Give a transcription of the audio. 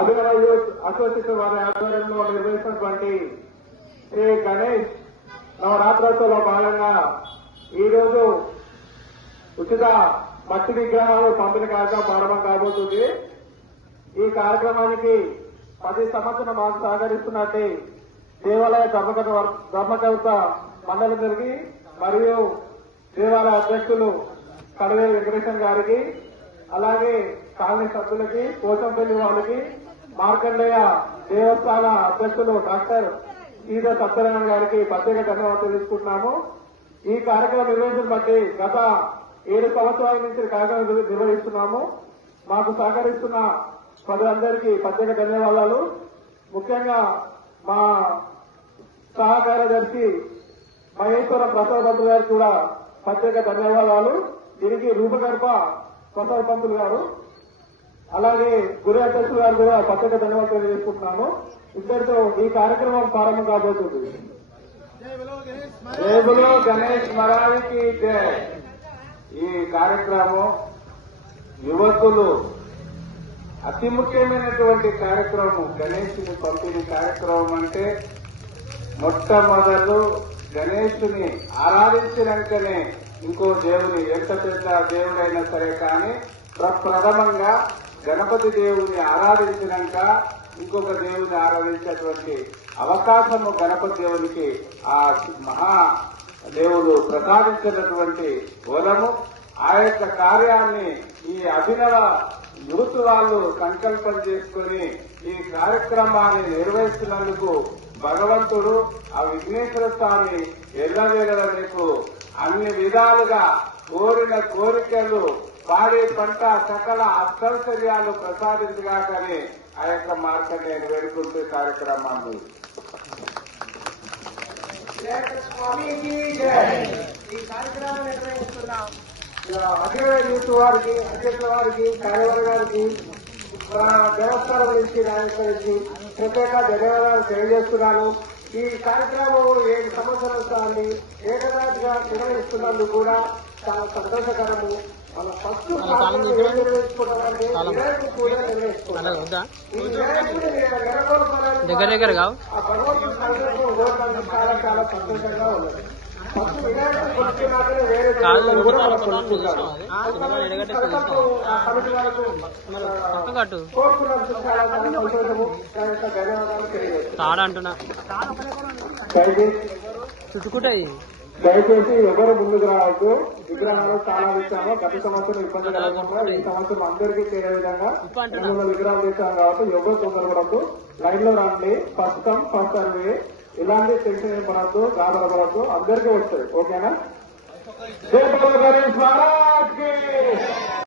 అభినవ youth association వారి ఆధ్వర్యంలో నిర్వహిస్తున్నటువంటి శ్రీ గణేష్ నవరాత్రోత్సవంలో భాగంగా ఈరోజు ఉచిత మట్టి విగ్రహాలు పంపిణీ కార్యక్రమం ప్రారంభం కాబోతుంది. ఈ కార్యక్రమానికి 10 సంవత్సరం మాకు సహకరిస్తున్నట్టు దేవాలయ ధర్మకర్త మండలి మరియు దేవాలయ అధ్యక్షులు కడవేరు వెంకటేశ్వర గారికి, అలాగే కాలనీ సభ్యులకి, పోచంపల్లి వాళ్ళకి, మార్కండేయ దేవస్థాన అధ్యక్షులు డాక్టర్ ఈద సత్యనారాయణ గారికి ప్రత్యేక ధన్యవాదాలు తెలుసుకుంటున్నాము. ఈ కార్యక్రమం నిర్వహించిన బట్టి గత 7 సంవత్సరాల నుంచి కార్యక్రమం నిర్వహిస్తున్నాము. మాకు సహకరిస్తున్న ప్రజలందరికీ ప్రత్యేక ధన్యవాదాలు. ముఖ్యంగా మా సహకార్యదర్శి మహేశ్వర ప్రసాద్ పంతులు గారికి కూడా ప్రత్యేక ధన్యవాదాలు. దీనికి రూపకల్ప ప్రసాద్ పంతులు గారు, అలాగే గురు అధ్యక్షులు గారు కూడా ప్రత్యేక ధన్యవాదాలు తెలియజేసుకుంటున్నాము. ఇద్దరితో ఈ కార్యక్రమం ప్రారంభం కాబోతుంది. జై బోలో గణేష్ మహారాజ్కి జై. ఈ కార్యక్రమం యువకులు అతి ముఖ్యమైనటువంటి కార్యక్రమం. గణేశుని పంపిణీ కార్యక్రమం అంటే మొట్టమొదలు గణేశుని ఆరాధించినాకనే ఇంకో దేవుని, ఎంత పెద్ద దేవుడైనా సరే కానీ ప్రథమంగా గణపతి దేవుని ఆరాధించినాక ఇంకొక దేవుని ఆరాధించేటువంటి అవకాశము గణపతి దేవునికి ఆ మహా దేవుడు ప్రసాదించినటువంటి వరము. ఆ యొక్క కార్యాన్ని ఈ అభినవ యూత్ వాళ్ళు సంకల్పం చేసుకుని ఈ కార్యక్రమాన్ని నిర్వహిస్తున్నందుకు భగవంతుడు ఆ విఘ్నేశ్వర స్వామి ఎల్లవేళ మీకు అన్ని విధాలుగా కోరిన కోరికలు, పాడి పంట సకల అష్టైశ్వర్యాలు ప్రసాదించగాకని ఆ యొక్క మార్గం నేను వేడుకుంటూ కార్యక్రమాన్ని ఈ కార్యక్రమం నిర్వహిస్తున్నాం. అఖిల యూత్ వారికి, అధ్యక్షుల వారికి, కార్యవర్గ గారికి, దేవస్థానం నుంచి నాయకులకి ప్రత్యేక ధన్యవాదాలు తెలియజేస్తున్నాను. ఈ కార్యక్రమం 7 సంవత్సరాల సార్లు ఏకదాటిగా నిర్వహిస్తున్నందుకు కూడా చాలా సంతోషకరము. మన ఫస్ట్ నిర్వహించుకోవడానికి వినాయకుడు పూజ నిర్వహించుకోవాలి. దగ్గర ఆ భగవంతుడి సందర్భం చాలా చాలా సంతోషంగా ఉన్నది. ఫస్ట్ వినాయకుడు కొట్టుకున్నాకనే వేరే కూడా మనం కొట్టుకుంటాము. కోరుకున్నందుకు చాలా చాలా సంతోషము. దాని యొక్క ధన్యవాదాలు తెలియజేస్తాను. దయచేసి ఎవరు ముందుకు రావద్దు. విగ్రహాలు చాలా ఇచ్చాము. గత సంవత్సరం ఇబ్బంది కలగకుండా ఈ సంవత్సరం అందరికీ చేరే విధంగా 200 విగ్రహాలు ఇచ్చాము కాబట్టి ఎవరు తొందరపడద్దు. లైన్ లో రండి. First come first survey. ఇలాంటి టెన్షన్ ఏం పడద్దు, గాబరపడద్దు. అందరికీ వస్తుంది. ఓకేనా?